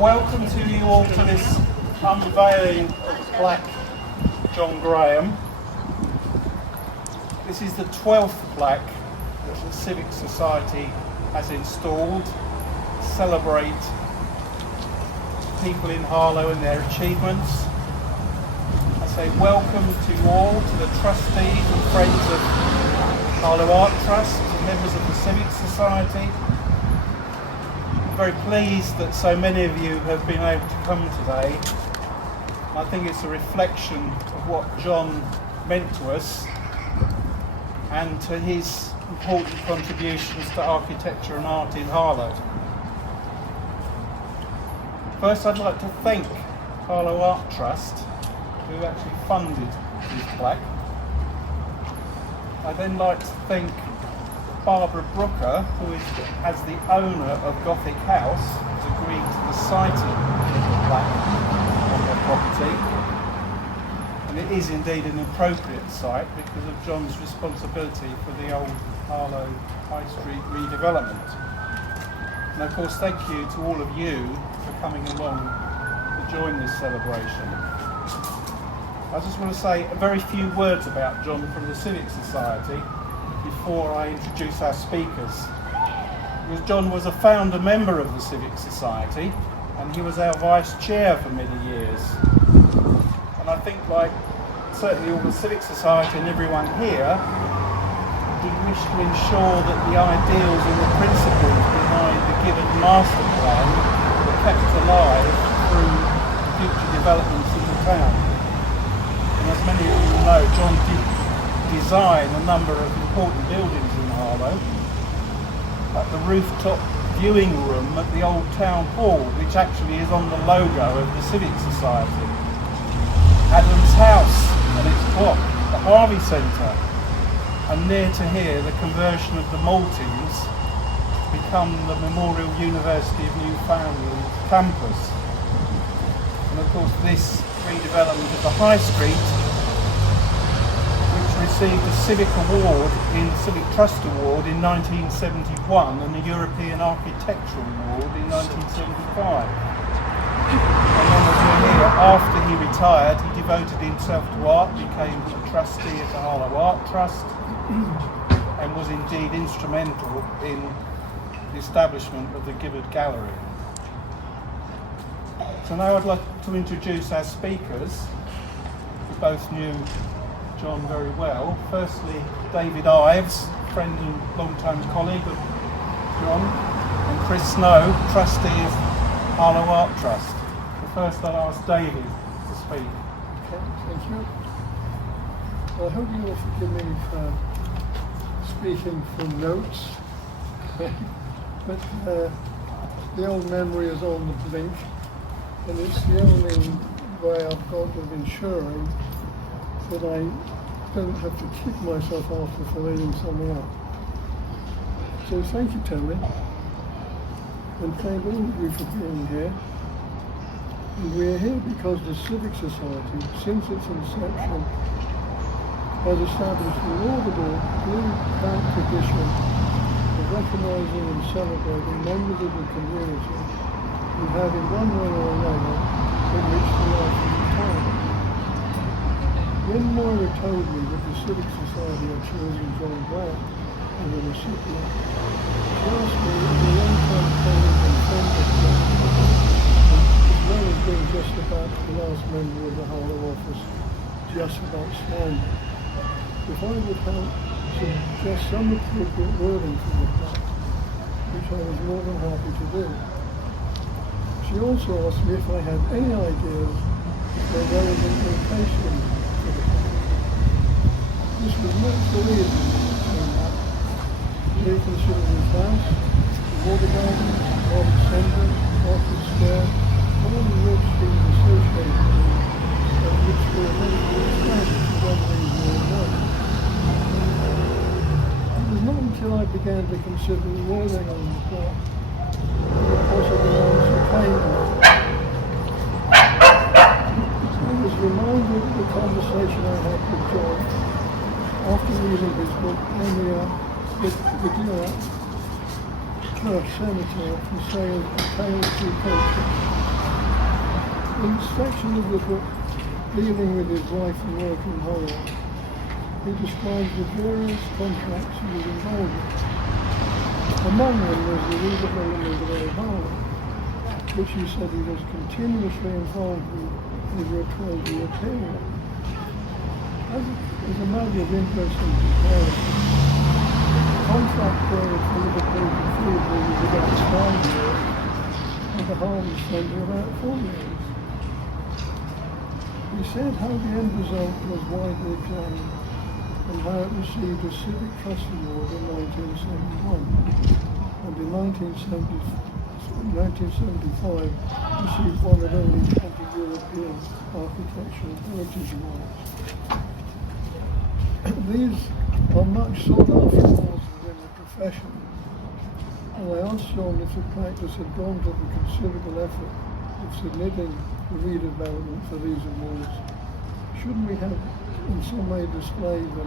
welcome to you all to this unveiling of the plaque John Graham. This is the 12th plaque that the Civic Society has installed to celebrate people in Harlow and their achievements. I say welcome to you all, to the trustees and friends of Harlow Art Trust, and members of the Civic Society. I'm very pleased that so many of you have been able to come today. I think it's a reflection of what John meant to us and to his important contributions to architecture and art in Harlow. First, I'd like to thank Harlow Art Trust, who actually funded this plaque. I'd then like to thank Barbara Brooker, who is as the owner of Gothic House, has agreed to the siting of the plaque on their property. And it is indeed an appropriate site because of John's responsibility for the old Harlow High Street redevelopment. And of course, thank you to all of you for coming along to join this celebration. I just want to say a very few words about John from the Civic Society before I introduce our speakers. Because John was a founder member of the Civic Society and he was our vice chair for many years. And I think, like certainly all the Civic Society and everyone here, he wished to ensure that the ideals and the principles behind the given master plan were kept alive through future developments in the town. And as many of you know, John did design a number of important buildings in Harlow. Like the rooftop viewing room at the old town hall, which actually is on the logo of the Civic Society. Adam's House and its clock, the Harvey Centre, and near to here the conversion of the Maltings to become the Memorial University of Newfoundland campus. And of course this redevelopment of the High Street, which received a Civic Trust Award in 1971 and the European Architectural Award in 1975. And then as you'll hear, after he retired, he devoted himself to art, became a trustee at the Harlow Art Trust, and was indeed instrumental in the establishment of the Gibbard Gallery. So now I'd like to introduce our speakers. We both knew John very well. Firstly, David Ives, friend and long-time colleague of John, and Chris Snow, trustee of Harlow Art Trust. So first I'll ask David to speak. Okay, thank you. Well, I hope you will forgive me for speaking from notes, but the old memory is on the blink, and it's the only way I've got of ensuring that I don't have to kick myself after for leaving something up. So thank you, Tony, and thank all of you for being here. And we're here because the Civic Society, since its inception, has established an laudable blue-cloud tradition of recognising and celebrating members of the community who have in one way or another enriched the life of the town. When Moira told me that the Civic Society had chosen John Graham as a recipient, she asked me as a long-time colleague and friend of mine, as well as being just about the last member of the Harlow office, just about standing, if I would help suggest some appropriate wording for the plaque, which I was more than happy to do. She also asked me if I had any ideas for a relevant location for the plaque. This was not so easy to turn up. Reconsider his house, the water garden, Harvey Centre, Market Square, all of which he was associated with, and which were eventually expanded for one reason or another. It was not until I began to consider the wording on the plaque that a possible answer came. I was reminded of the conversation I had with John after reading his book on the Kirk Senator for sale of Tales Through Culture. In the section of the book dealing with his life and work in Harlow, he describes the various contracts he was involved in. Among them was the redevelopment of Old Harlow, which he said he was continuously involved with over a 12-year period. As a matter of interest and comparison, the contract period for Liverpool Cathedral was about 5 years, and the Harlow Centre about 4 years. He said how the end result was widely acclaimed and how it received a Civic Trust Award in 1971, and in 1975 received one of only 20 European Architectural Heritage Awards. These are much sought after awards within the profession, and I asked John if the practice had gone to the considerable effort of submitting the redevelopment for these awards. Shouldn't we have in some way displayed the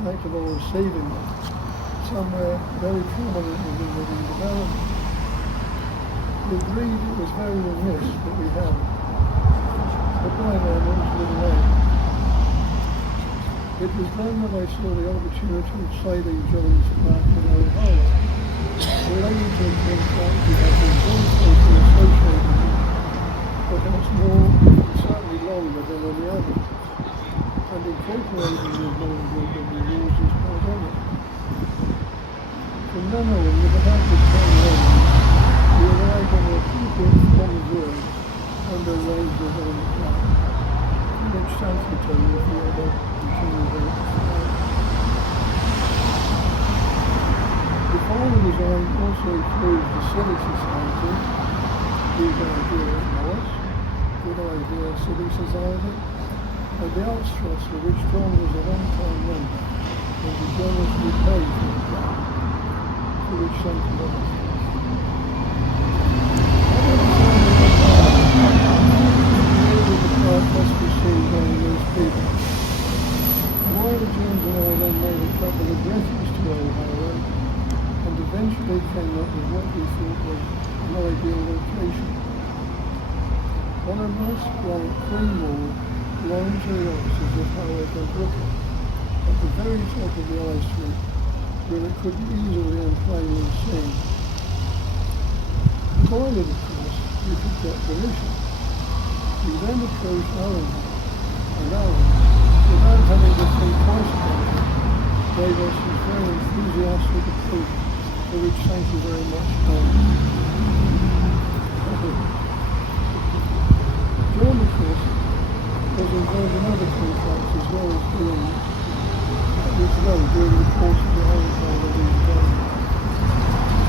fact of our receiving them somewhere very prominent within the redevelopment? We agreed it was very remiss that we hadn't, but by then it was a little late. It was then that I saw the opportunity of citing John's Plaque in Old Harlow, relating to a contract he had been very closely associated with, perhaps more, certainly longer than any other, and incorporating the acknowledgement of the rules as part of it. From then on, with the help of Tom Lane, we arrived on the appropriate form of words and arranged it on the plan, which thank you, Tony, if you ever continue that. The final design also includes the Civic Society, whose idea it was, good idea, Civic Society, and the Arts Trust, for which John was a long-time member, and he generously paid for the plan, for which thank you very much. Must be seen by those people. While James and I then made a couple of references to Old Harlow, and eventually came up with what we thought was an ideal location. On a nice blank cream wall, along to the offices of Harlow and Brooker, at the very top of the high street, where it could be easily and plainly seen. Provided, of course, we could get permission. We then approached Owen, and Owen, without having to think twice about it, gave us his very enthusiastic approval, for which thank you very much, Owen. John, of course, was involved in other contracts as well as during the course of the whole development.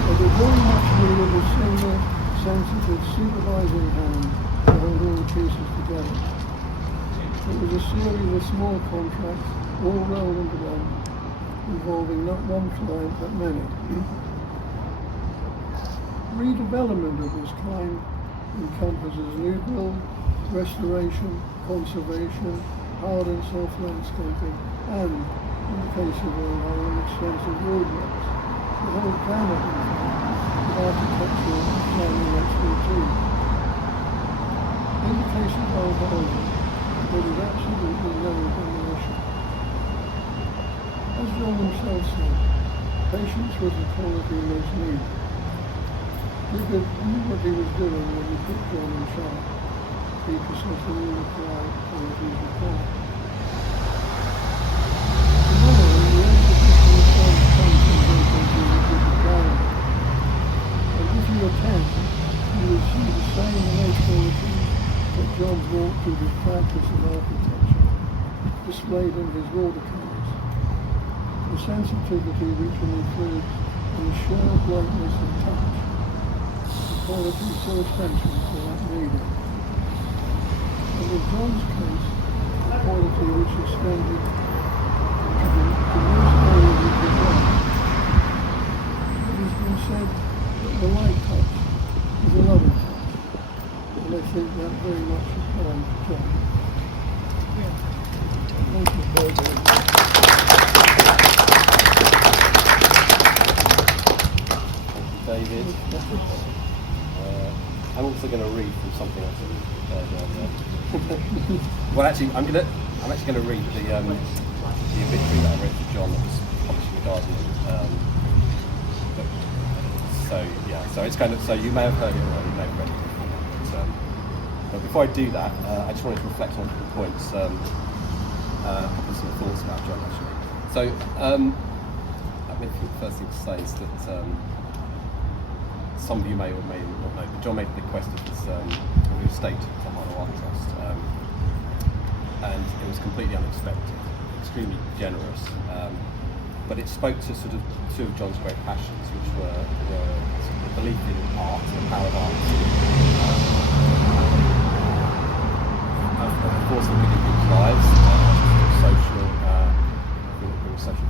But they very much needed a single, sensitive, supervising hand to hold all the pieces together. It was a series of small contracts, all rolled into one, involving not one client but many. Redevelopment of this kind encompasses new build, restoration, conservation, hard and soft landscaping, and, in the case of Old Harlow, extensive roadworks, the whole gamut of architectural and planning expertise. In the case of Old Harlow, there is absolutely no demolition. As John himself said, patience was the quality most needed. He knew what he was doing when he put John in charge. He possessed all the quiet qualities required. Tomorrow, the exhibition of John's paintings opens in the British Gallery. And if you attend, you will see the same innate qualities that John brought to his practice of architecture, displayed in his watercolours. The sensitivity which will include an assured lightness of touch, the quality so essential to that medium. And in John's case, the quality which extended to most areas of his life. It has been said that the light touch is a loving touch, and I think that very much applies to John. Thank you very much. David. I'm also going to read from something else. Well, actually, I'm actually going to read the obituary that I wrote for John that was published in the Guardian. So it's kind of, so you may have heard it or you may have read it before. But before I do that, I just wanted to reflect on a couple of points, a couple of sort of thoughts about John actually. So, I mean, the first thing to say is that some of you may or may not know, but John made the bequest of his estate to Harlow Art Trust, and it was completely unexpected, extremely generous, but it spoke to sort of two of John's great passions, which were sort of the belief in art, the power of art, of course, the big people's lives, social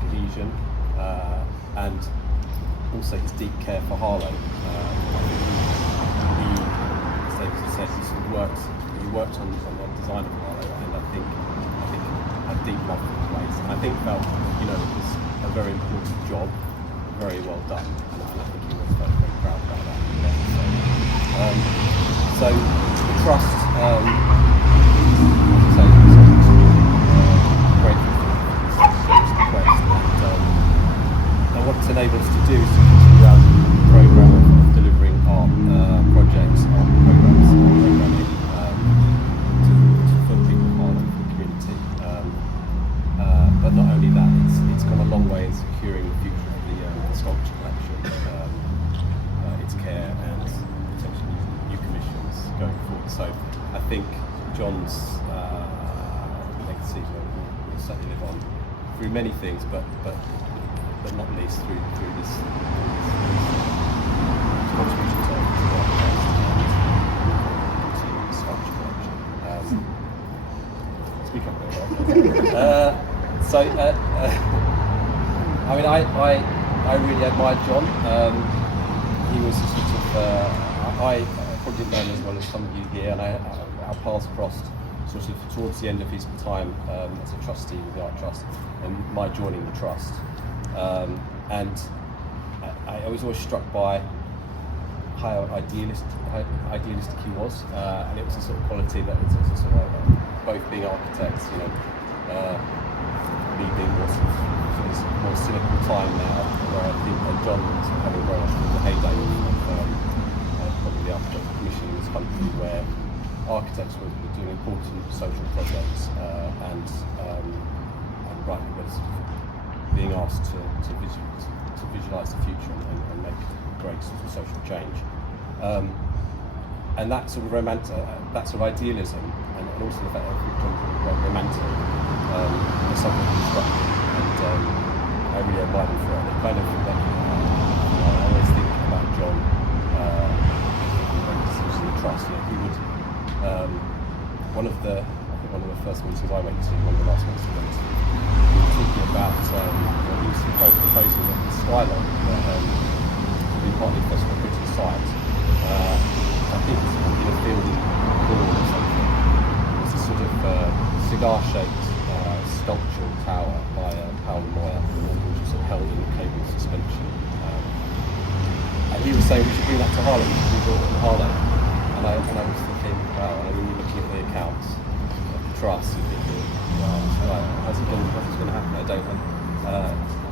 cohesion, and also his deep care for Harlow. He worked on the design of Harlow, and I think had deep love for the place, and I think felt, you know, it was a very important job, very well done, and I think he was very, very proud about that. So the trust, grateful for this request, and what it's enabled us to do is to continue our programme of delivering art projects, art programmes, programming for the people of Harlow, for the community. But not only that, it's gone a long way in securing the future of the sculpture collection, its care and potentially new commissions going forward. So I think John's legacy will certainly live on through many things, but not least through this contribution to the sculpture collection. Speak up there. I mean, I really admired John. He was a sort of, I probably didn't know him as well as some of you here, and our paths crossed sort of towards the end of his time as a trustee with the Art Trust, and my joining the trust. And I was always struck by how idealistic he was, and it was a sort of quality that was a sort of both being architects, you know, me being more sort of more cynical time now, where I think John was having very much the heyday of probably the architectural commission in this country, where architects were doing important social projects and rightly were sort of being asked to visualise the future and make great sort of social change, and that sort of that sort of idealism, and also the fact that John was quite romantic, was something that struck me, and I really admired him for it. It kind of, I always think about John, the trust. You know, he would one of the first meetings I went to, one of the last ones I went to, we were talking about he was proposing that the skyline would be partly for a British site. I think it's in a field or something. It's a sort of cigar-shaped sculptural tower by Powell and Moyer, which was sort of held in a cable suspension. And he was saying we should bring that to Harlow, we should build it in Harlow. And I was thinking, wow, and when you're looking at the accounts of the trust, you're thinking, wow, how's it going to happen? I don't know.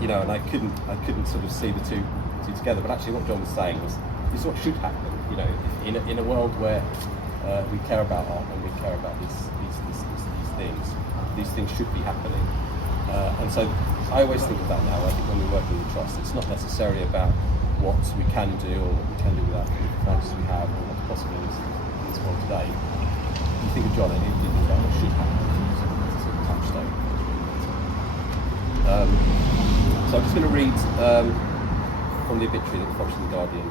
You know, and I couldn't sort of see the two together. But actually, what John was saying was, this is what should happen. You know, in a world where we care about art and we care about these things should be happening. And so I always think of that now. I think when we work in the trust, it's not necessarily about what we can do or what we can do without the finances we have or what the possibilities in this world today. You think of John and you think about what should happen. It's a sort of touchstone. So I'm just going to read from the obituary that was published in the Guardian.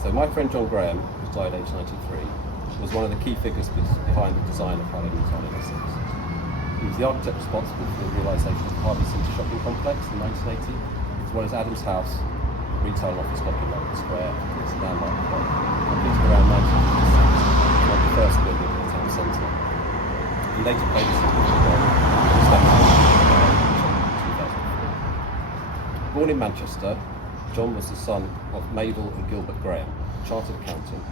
So my friend John Graham, who died aged 93, was one of the key figures behind the design of Harlow in 1986. He was the architect responsible for the realisation of the Harlow Centre shopping complex in 1980, as well as Adams House, retail and office block in London Square. It's a landmark block. Completed around 1956, one of the first building in the town centre. He later played a significant role in establishment of 2004. Born in Manchester, John was the son of Mabel and Gilbert Graham, chartered accountant,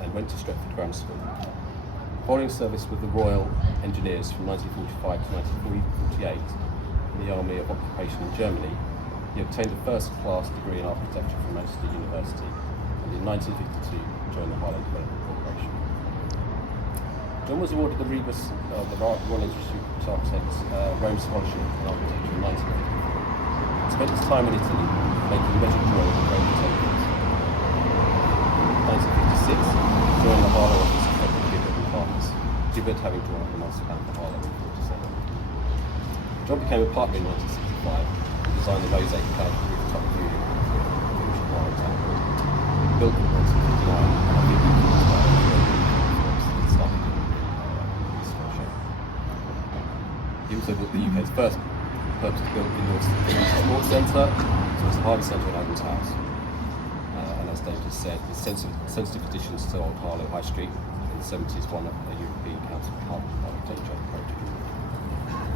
and went to Stretford Grammar School. Following service with the Royal Engineers from 1945 to 1948 in the Army of Occupation in Germany, he obtained a first-class degree in architecture from Manchester University, and in 1952 joined the Harlow Development Corporation. John was awarded the Rebus of the Royal Institute of Architects Rome Scholarship in Architecture in 1954. He spent his time in Italy making measured drawings of Roman tables. In 1956, he joined the Harlow office of Gibbard and Partners, Gibbard having drawn up the master plan for Harlow in 1947. John became a partner in 1965 and designed the mosaic clad rooftop view of Harlow Town Hall. Built in 1959 and he also built the UK's first purpose-built indoor sports centre, so it's the Harvey Centre in Adams House. And as David has said, the sensitive additions to Old Harlow High Street in the 70s won a European Council Architecture project.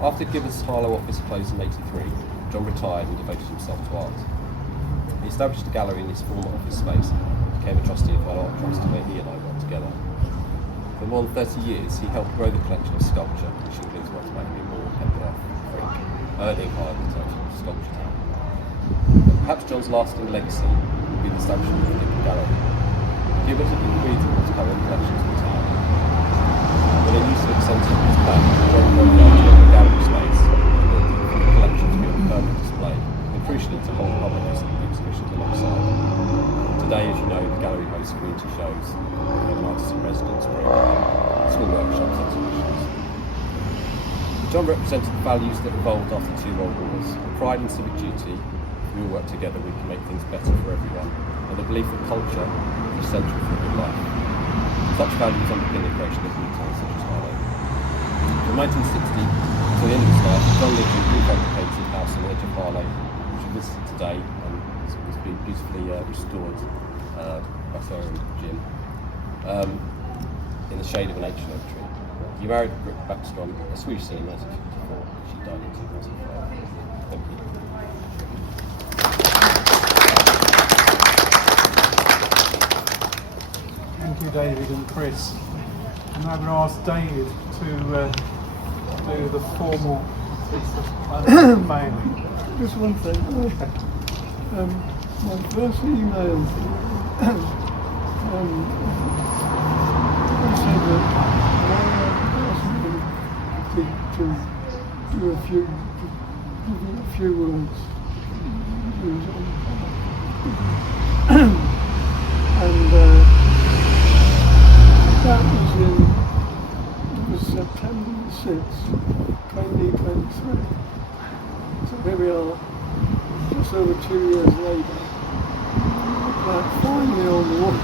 After Gibbard's Harlow office closed in 1983, John retired and devoted himself to art. He established a gallery in his former office space and became a trustee of Harlow Art Trust, where he and I worked together. For more than 30 years, he helped grow the collection of sculpture, which includes works by Moore, Hepworth, Frick, earning Harlow the total sculpture town. But perhaps John's lasting legacy would be the establishment of the Gibbard Gallery. Gibbard had been agreed to carry the collection to the town. When a new civic centre was planned, John wrote down to the gallery space for the collection to be on permanent display, and crucially to hold public exhibitions alongside. Today, as you know, the gallery hosts community shows, an artist in residence program, school workshops, exhibitions. John represented the values that evolved after two world wars: pride and civic duty. We all work together, we can make things better for everyone, and the belief that culture is essential for a good life. Such values underpin the creation of new towns such as Harlow. From 1960 to the end of his life, John lived in a prefabricated house on the edge of Harlow, which we visited today, and it's been beautifully restored by Sarah and Jim, in the shade of an ancient oak tree. He married Brooke Backstrom, a Swedish singer, in 1954. She died in 2005. Thank you. Thank you, David and Chris. And I'm going to ask David to do the formal unveiling. Just one thing. My first email I said that I asked him to do a few words. And that was September 6th, 2023. So here we are, just over 2 years later. Plaque finally on the wall.